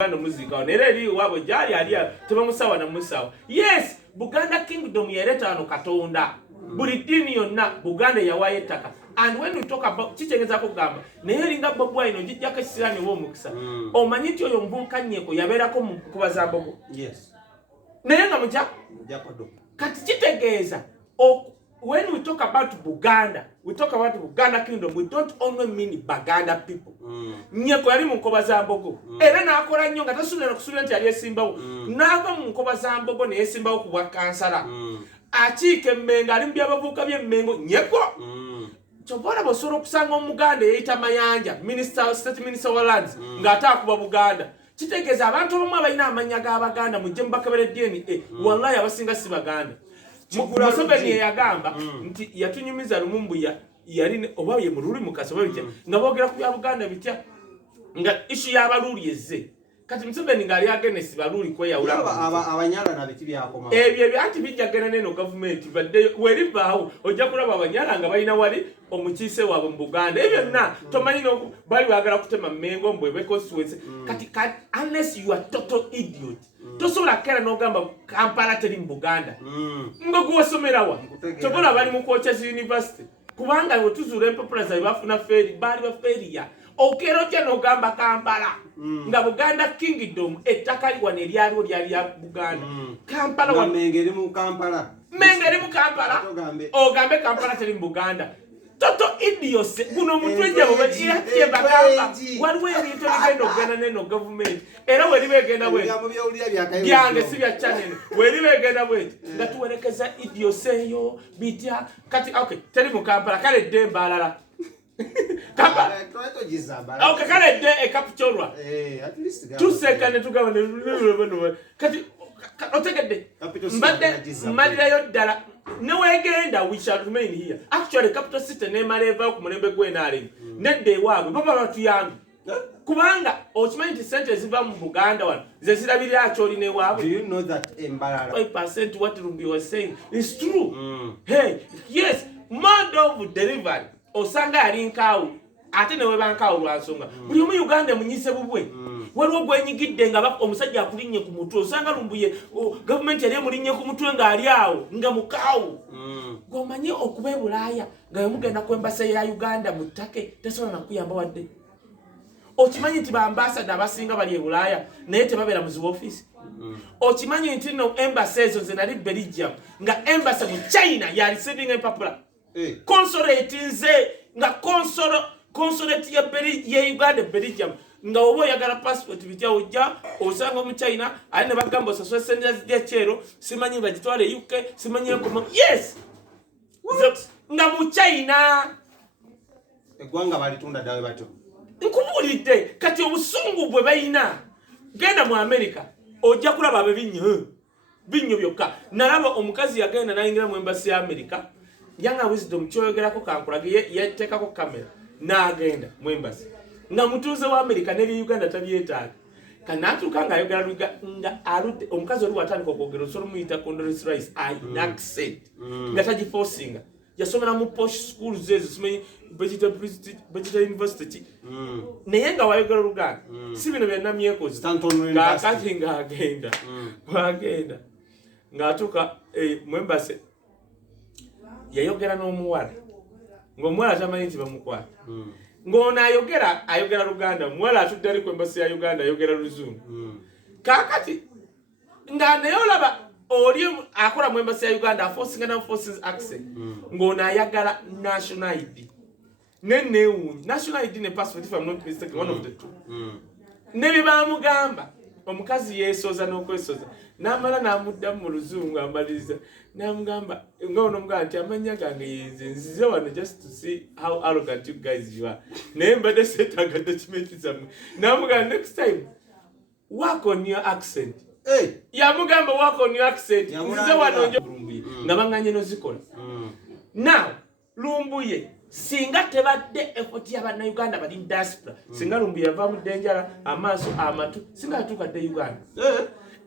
Buganda muzika nereri wabo jali alia tebamusawa na musawa. Yes, Buganda Kingdom yereta ano katonda. Buli dini yonna Buganda yawaye taka. And when we talk about chichengeza ko gamba neheri nga Bob Wine ojijja ka kisirani wo mukisa. Omanyiti oyo mbunkanyeko yaberako mu kubaza Bobo. Yes. Naye nga muja jakodo. Kati chitegeza when we talk about Buganda, we talk about Buganda Kingdom, we don't only mean Baganda people. Nyeko yali mu nkoba za Mbogo. Era nakola nnyo nga tasunira kusubira nti yali esimbawo. N'ava mu nkoba za Mbogo ne yesimbawo ku bwa kansala. Akiike Mmengo ali mu byabavubuka by'e Mmengo Nyeko. Kyobora bosobola okusanga Omuganda eyita Mayanja, State Minister wa Lands, ng'ate akuba Buganda. Kitegeeza abantu abamu abalina amanya g'Abaganda mujje mu bakabere DNA, wallahi abasinga si Baganda. Museveni yagamba nti yatunyumiza Lumbuye yali oba ye mululi mukasa babitya nga boogera ku bya Buganda bitya nga issue y'abaluli ezze kati Museveni ngali agenesi baluli kweyawula abanyala na biti byakoma ebyo anti bijjagana neno government badde weri baawo ojja kulaba abanyala nga balina wali omukiise waabwe mu Buganda ebyo na tomanyi no bali bagala kutema Mmengo mbwe constituency kati unless you are total idiot tosobola kera n'ogamba Kampala teri mu Buganda ngo gwosomerawa tobola bali mu Coaches University kubanga bwe tuzuula empapula zaabwe bafuna feri bali baferiya okero kya n'ogamba Kampala nga Buganda Kingdom ettaka liwana eryaliwo lyali lya Buganda Kampala wa Mmengo eri mu Kampala ogambe Kampala teri mu Buganda toto idiose kuno mutweje bobajira bagamba waliwo ebintu ebigenda okugenda neno government era weri begenda bwe byange si bya channel weri begenda bwe nga tuwerekeza idiose yo bitya kati okay teri mu Kampala kale demba alala Kampala okay kale de e capturwa at least tusekane tugabane kati otegedde mbadde mmalira yo ddala newegenda we shall remain here actually capital city nemaleva ku mulembe gwenale nedde ewaabwe baba batuyambi kubanga okimanyi nti sente eziva mu Buganda wano ze zirabirira akyolina ewaabwe. Do you know that embalala 5% what Lumbuye was saying is true. Hey, yes, mode of delivery osanga yali nkaawo ate newe bankaawo lwansonga buli omu Uganda munyise bubwe waliwo gwenyigidde nga omusajja akulinnye ku mutwe osanga Lumbuye government yali emulinnye ku mutwe ng'ali awo nga mukaawo gwomanyi okuba Bulaaya nga yomugenda ku embasa ya Uganda mu ttake tesobola nakuyamba wadde okimanyi nti bambasada abasinga bali e Bulaaya naye tebabeera mu ziwoofiisi okimanyi nti no embasa ezo ze nali Belgium nga embasa mu China ya receiving empapula consulate nze nga consulate ya Uganda Belgium nga obo yagala passport bitya ojja osanga mu China ali ne bagamba osaswe sente zijja kyero simanyi bagitwale UK simanyi ko yes nga mu China eggwanga balitunda dawe batyo nkubulidde kati obusungu bwe bayina genda mu America ojja kulaba binyo byokka nalaba omukazi yagenda nayingira mu embassy ya America yanga wisdom kyoyogerako kankulage yateekako kamera n'agenda mu embassy nga mutuuze wa America ne Uganda tabyetaaga kanatuuka nga ayogera nga aludde omukazi oli watandika okwogera osobola muyita Condoleezza Rice accent nga tagiforcinga yasomera mu posh schools ezo simanyi Vegetable University naye nga wayogera Oluganda si bino byannamyekozi kakati ng'agenda wagenda ng'atuuka mu embassy yayogera n'omuwala ng'omuwala tamanyi nti bamukwata ng'ono ayogera Luganda omuwala atudde ali ku embassy ya Uganda ayogera Luzungu kakati nga naye olaba oli akola mu embassy ya Uganda aforcinga na forces accent ng'ono ayagala national ID nenewunyi national ID ne passport if I'm not mistaken one of the two ne bye bamugamba omukazi yeesoza n'okwesoza n'amala n'amuddamu mu Luzungu amaliriza n'amugamba ng'ono mugamba nti amanya gange yenze nzize wano just to see how arrogant you guys you are naye mbadde seetaaga document zammwe n'amugamba next time work on your accent yamugamba work on your accent nzize wano njo Lumbuye nga banganye nozikola now Lumbuye singa tebadde effort y'Abannayuganda bali diaspora singa Lumbuye yava mu ddenjala amaaso amatu singa atuukadde Uganda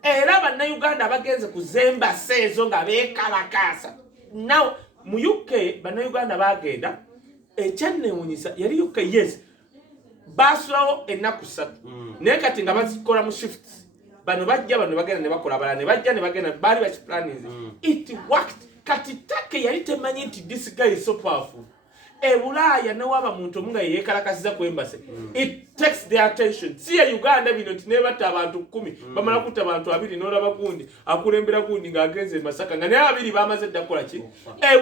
era Abannayuganda bagenze kuzemba seezo nga beekalakaasa now mu UK Bannayuganda bagenda ekyannewunyisa yali UK yes basulawo ennaku 3 naye kati nga bazikola mu shifts bano bajja bano bagenda ne bakola balala ne bajja ne bagenda baali bakiplanize it worked kati Turkey yali temanyi nti this guy is so powerful Bulaya ne waba muntu omunga yeyekalakasiza ku embassy it takes their attention si ya Uganda bino tinebata abantu 10 bamala kutta abantu 2 n'olaba kundi akulembera kundi ng'agenze Masaka nga naye 2 bamaze ddakola ki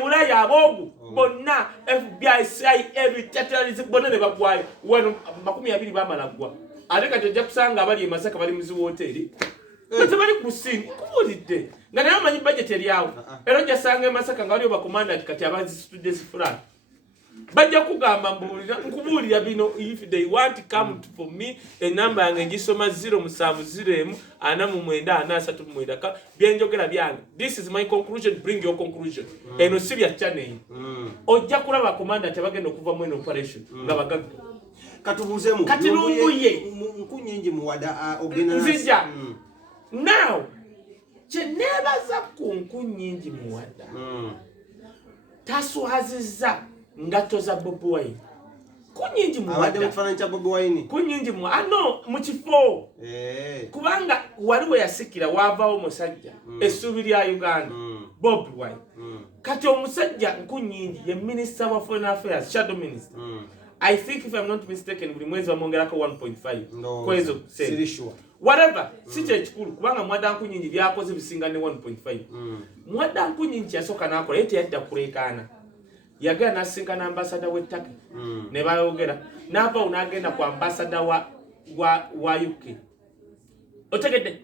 Bulaya abogu bonna FBI CIA every terrorism bonna ne bagwayo wano 20 bamala gwa ate kati ojja kusanga abali e Masaka bali muzibu hoteli kati bali kusingi kubulidde nga naye amanyi budget eryawo era ojja sanga e Masaka nga waliyo bacommandant kati abazi students fulani bajja kugamba nkubulira bino if they want to come for me enamba yange ngisoma 07049439 byenjogera byange this is my conclusion bring your conclusion eno sibya channel ojja kulaba commandant bagenda okuva mu operation nga bagagga katubuzemu kati Lumbuye nkunyingi muwada organize nzija now chenebaza ku nkunyingi muwada taswaziza ngato za Bobi Wine kunyingi mu abade mufana cha Bobi Wine kunyingi mu ano mu kifo kubanga waliwo yasikira wavaawo musajja esubiri ya Uganda Bobi Wine kati omusajja kunyingi ye minister of foreign affairs shadow minister I think if I'm not mistaken buli mwezi bamongerako 1.5 kwezo siri sure whatever siche ekikulu kubanga mwada kunyingi byakoze bisinga ne 1.5 mwada kunyingi yasoka nakola yete yadda kulekana yagenda nasinkana ambassador we Turkey ne bayogera napa unagenda kwa ambassador wa UK otegede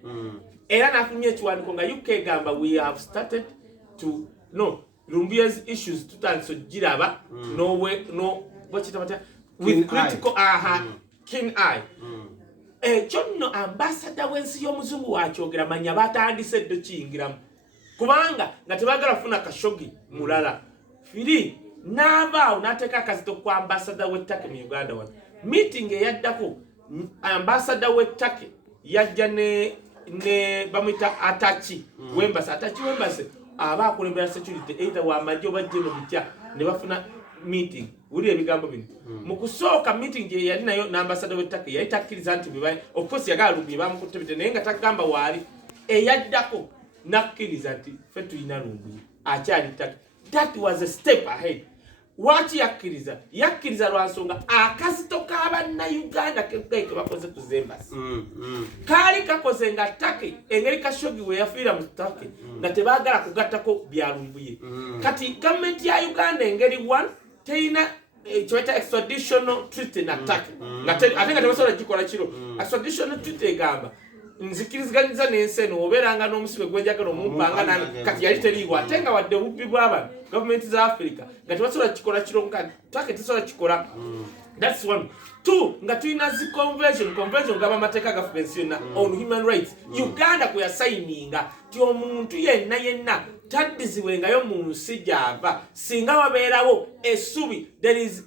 era nafunye ekiwandiko nga UK gamba we have started to no Lumbuye's issues tutanso giraba no way no wachitamata with critical keen eye Jonno ambassador wensi y'omuzungu wakyogera manya batandise ddo kiyingiramu kubanga nga tebagala funa kashogi mulala firi naba unateka kazito kwa ambassador we Turkey mu Uganda wa meeting yaddako ambassador we Turkey yajja ne bamita atachi wembase aba akulembera security either wa majjo bajje mu bitya ne bafuna meeting uli ebigambo bino mu kusooka meeting je yali nayo na ambassador we Turkey yaitakiriza nti bibaye of course yagala Lumbuye bamukutebite naye nga takagamba wali eyaddako nakkiriza nti fe tulina Lumbuye akyali Turkey. That was a step ahead. Wachi yakiriza lwansonga akazito k'abanna Uganda ke bakoze ku zembasi kali kakoze nga Turkey engeri kashogi we yafiira mu Turkey nga tebagala kugattako bya Lumbuye kati government ya Uganda engeri one teina chweta extraditional treaty na Turkey atenga tebasobola gikola kiro extraditional treaty egamba nzikiriziganyiza n'enseno oberanga n'omusibe gwenjagala omumpanga nani kati yali teriiwa atenga wadde obubbi bw'abantu government za Africa nga tebasobola kikola kiro nkani Turkey tesobola kikola that's one. Two, nga tulina zi convention gaba amateeka gafensi yonna on human rights Uganda kwe yasayininga ti omuntu yenna taddizibwengayo mu nsi gy'ava singa wabeerawo essubi there is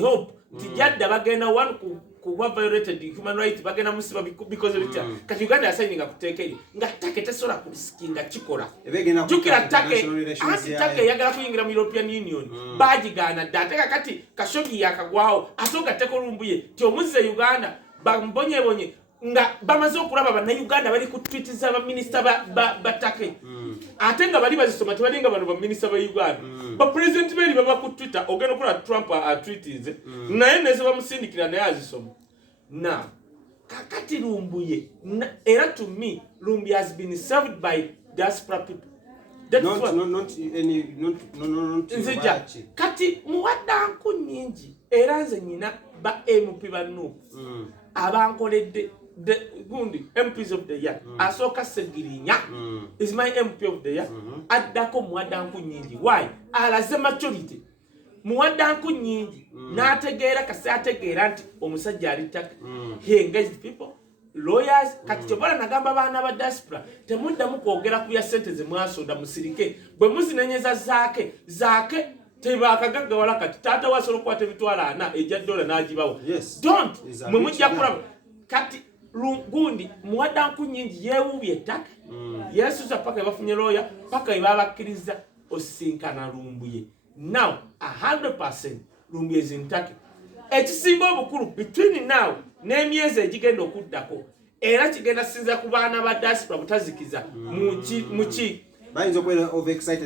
hope ti jadda bagenda one kuba violated human rights bagenda musiba because of it kati Uganda yasayininga kuteekeri nga Turkey tesobola kubisikinga kikola jukira Turkey yagala kuyingira mu European Union bagigaana dda ate kakati kashogi yakagwawo ate ogatteko Lumbuye ti omuzze Uganda bambonyebonye nga bamaze okulaba bannayuganda bali ku tweet za baminister ba Turkey ate nga bali bazisoma tebalinga bano baminister ba Uganda ba president bali baba ku Twitter ogenda okola Trump tweets naye neze bamusindikira naye azisoma na kakati Lumbuye era to me Lumbuye has been served by diaspora people. Nzija kati muwaddanku nyingi era nze nyina ba MP bannuku abankoledde the gundi MPs of the year asoka segirinya is my MP of the year addako muwaddanku nyingi why alaze maturity muwaddanku nyingi n'ategeera kasi ategeera nti omusajja ali Turkey he engaged people lawyers kati kyobola nagamba baana ba diaspora temuddamu kwogera ku ya sente ze mwasonda musirike bwe muzinenyeza zaake tebakagaggawala kati taata wasobola okukwata emitwalo 4 ejja dola n'agibawa don't mwe mujja kulaba kati gundi muwaddanku nyingi yeewuubye Turkey yesuza paka ebafunye lawyer paka ebabakkiriza osinkana Lumbuye now 100% Lumbuye is in Turkey ekisinga obukulu between now n'emyezi egigenda okuddako era kigenda sinza ku baana ba diaspora butazikiza mu ki bayinza okubeera over excited